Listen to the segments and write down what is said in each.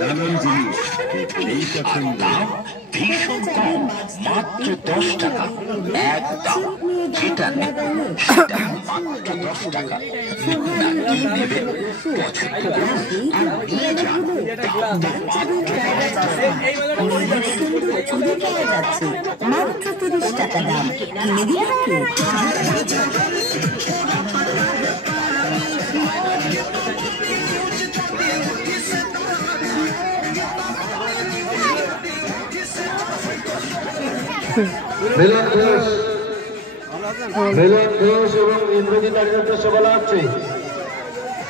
নানান জিনিস আর দাম ভীষণ কম, মাত্র 10 টাকা। এক দাম, যেটা নেবেন সেটা মাত্র 10 টাকা। না কি নেবেন পছন্দ করুন আর নিয়ে যান। মাত্র 30 টাকা দাম, কিনে দিন নাকি? মিলন ঘোষ এবং ইন্দ্রজিৎ আচার্য বলা হচ্ছে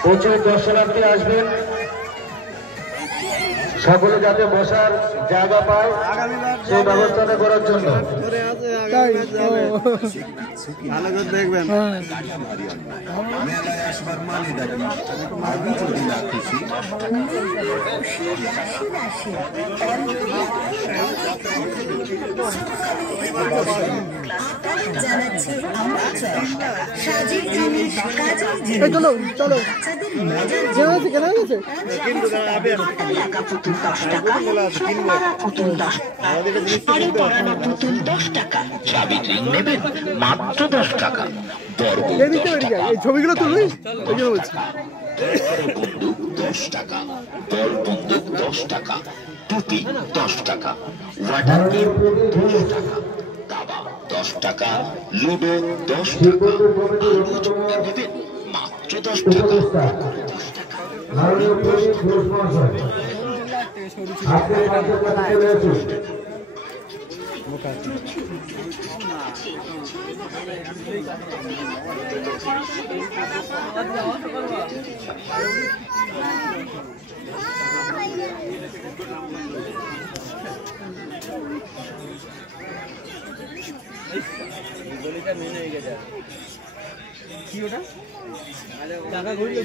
প্রচুর দর্শনার্থী আসবেন, সকলে যাতে বসার জায়গা পায় সেই ব্যবস্থাটা করার জন্য। ভালো করে দেখবেন। মেলায় আসবার মানে দেখি আমি যদি না খুশি চলো চলো চাবির রিং নেবেন মাত্র 10 টাকা। ছবিগুলো তুলবি বন্দুক 10 টাকা, বল বন্দুক 10 টাকা, টুপি 10 টাকা, ওয়াটার গেম 10 টাকা, দাবা 10 টাকা, লুডো 10 টাকা। আরো চুক্তি নেবেন মাত্র 10 টাকা। 10 টাকা। কি ওটা টাকা ঘুরলে